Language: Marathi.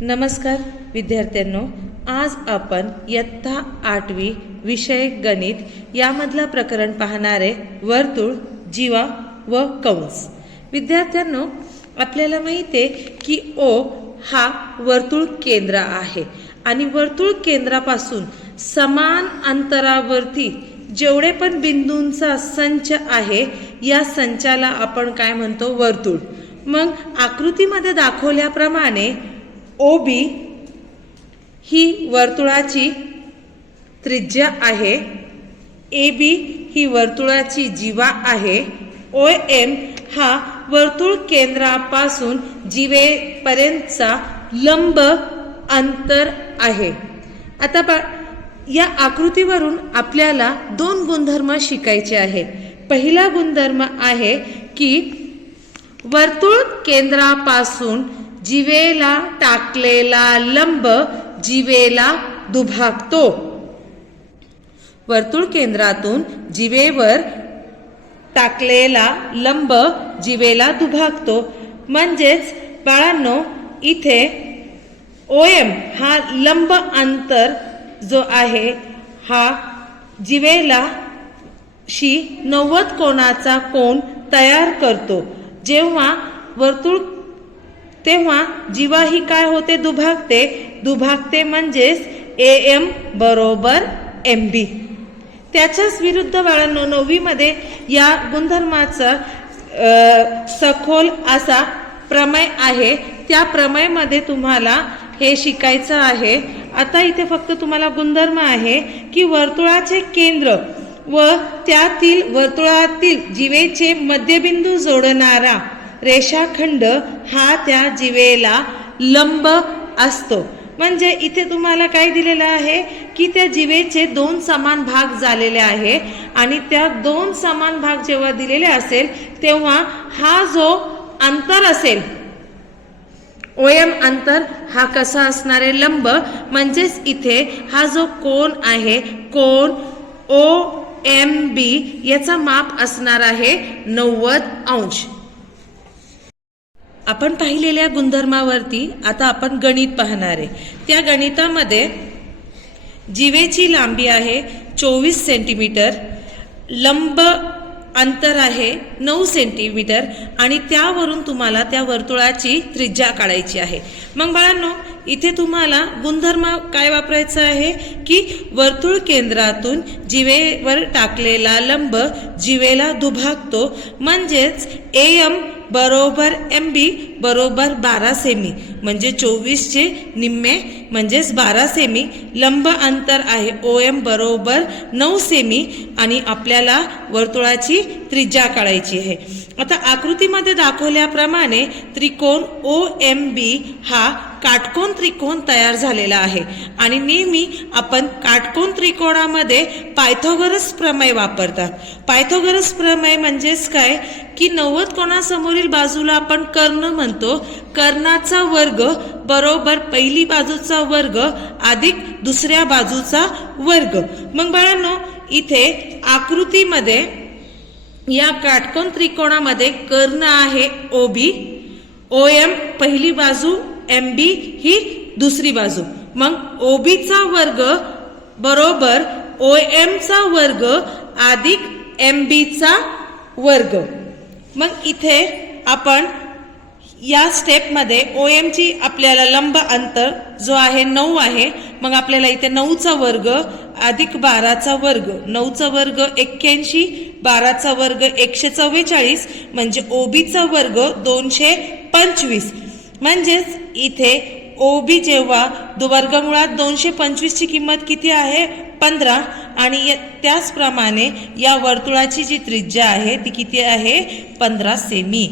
नमस्कार विद्यार्थ्यांनो, आज आपण इयत्ता 8वी विषय गणित यामधला प्रकरण पाहणारे वर्तुळ, जीवा व कंस। विद्यार्थ्यांनो, आपल्याला माहिती आहे की ओ हा वर्तुळ केंद्र आहे आणि वर्तुळ केंद्रापासून समान अंतरावरती जेवढे पण बिंदूंचा संच आहे या संचाला आपण काय म्हणतो, वर्तुळ। मग आकृतीमध्ये दाखवल्याप्रमाणे OB ही वर्तुळाची त्रिज्या आहे, AB ही वर्तुळाची जीवा आहे, OM हा वर्तुळ केंद्रापासून जीवेपर्यंतचा लंब अंतर आहे। आता या आकृतीवरून आपल्याला दोन गुणधर्म शिकायचे आहेत। पहिला गुणधर्म आहे की वर्तुळ केंद्रापासून जीवेला टाकलेला लंब जीवेला दुभागतो। वर्तुळ केंद्रातून जीवेवर टाकलेला लंब जीवेला दुभागतो। म्हणजेच बाळांनो, इथे OM हा लंब अंतर जो आहे हा जीवेला शी 90 कोनाचा कोन तयार करतो। जेव्हा वर्तुळ तेव्हा जीवा ही काय होते, दुभागते म्हणजेच AM बरोबर MB। त्याच्याच विरुद्ध बाळांनो, 9वी मध्ये या गुणधर्माचा सखोल असा प्रमेय आहे। त्या प्रमेयमध्ये तुम्हाला हे शिकायचं आहे। आता इथे फक्त तुम्हाला गुणधर्म आहे की वर्तुळाचे केंद्र व त्यातील वर्तुळातील जीवेचे मध्यबिंदू जोडणारा रेषाखंड हा त्या जीवेला लंब असतो। म्हणजे इथे तुम्हाला काय दिलेलं आहे की त्या जीवेचे दोन समान भाग झालेले आहे आणि त्या दोन समान भाग जेव्हा दिलेले असेल तेव्हा हा जो अंतर असेल OM अंतर हा कसा असणार आहे, लंब। म्हणजेच इथे हा जो कोन आहे, कोन OMB याचा माप असणार आहे 90 अंश। आपण पाहिलेल्या गुणधर्मावरती आता आपण गणित पाहणार आहे। त्या गणितामध्ये जीवेची लांबी आहे 24 सेंटीमीटर, लंब अंतर आहे 9 सेंटीमीटर आणि त्यावरून तुम्हाला त्या वर्तुळाची त्रिज्या काढायची आहे। मग बाळांनो, इथे तुम्हाला गुणधर्म काय वापरायचा आहे की वर्तुळ केंद्रातून जीवेवर टाकलेला लंब जीवेला दुभागतो। म्हणजेच AM बरोबर MB बरोबर 12 सेमी, म्हणजे 24 चे निम्मे म्हणजेच 12 सेमी। लंब अंतर आहे OM बरोबर 9 सेमी आणि आपल्याला वर्तुळाची त्रिज्या काढायची आहे। आता आकृतीमध्ये दाखवल्याप्रमाणे त्रिकोण OMB हा काटकोन त्रिकोण तयार झालेला आहे आणि नेहमी आपण काटकोन त्रिकोणामध्ये पायथागोरस प्रमेय वापरतात। पायथागोरस प्रमेय म्हणजेच काय की 90 कोनासमोरील बाजूला आपण कर्ण म्हणतो। कर्णाचा वर्ग बरोबर पहिली बाजूचा वर्ग अधिक दुसऱ्या बाजूचा वर्ग। मग बाळांनो, इथे आकृतीमध्ये या काटकोन त्रिकोणामध्ये कर्ण आहे OB, OM पहिली बाजू, MB ही दुसरी बाजू। मग OB चा वर्ग बरोबर OM चा वर्ग अधिक MB चा वर्ग। मग इथे आपण या स्टेपमध्ये OM ची आपल्याला लंब अंतर जो आहे 9 आहे। मग आपल्याला इथे 9 चा वर्ग अधिक 12 चा वर्ग, 9 चा वर्ग 81, 12 चा वर्ग 144, म्हणजे OB चा वर्ग 225। म्हणजेच इथे OB जेव्हा वर्गमुळात 225 ची किंमत किती आहे, 15। आणि त्याचप्रमाणे या वर्तुळाची जी त्रिज्या आहे ती किती आहे, 15 सेमी।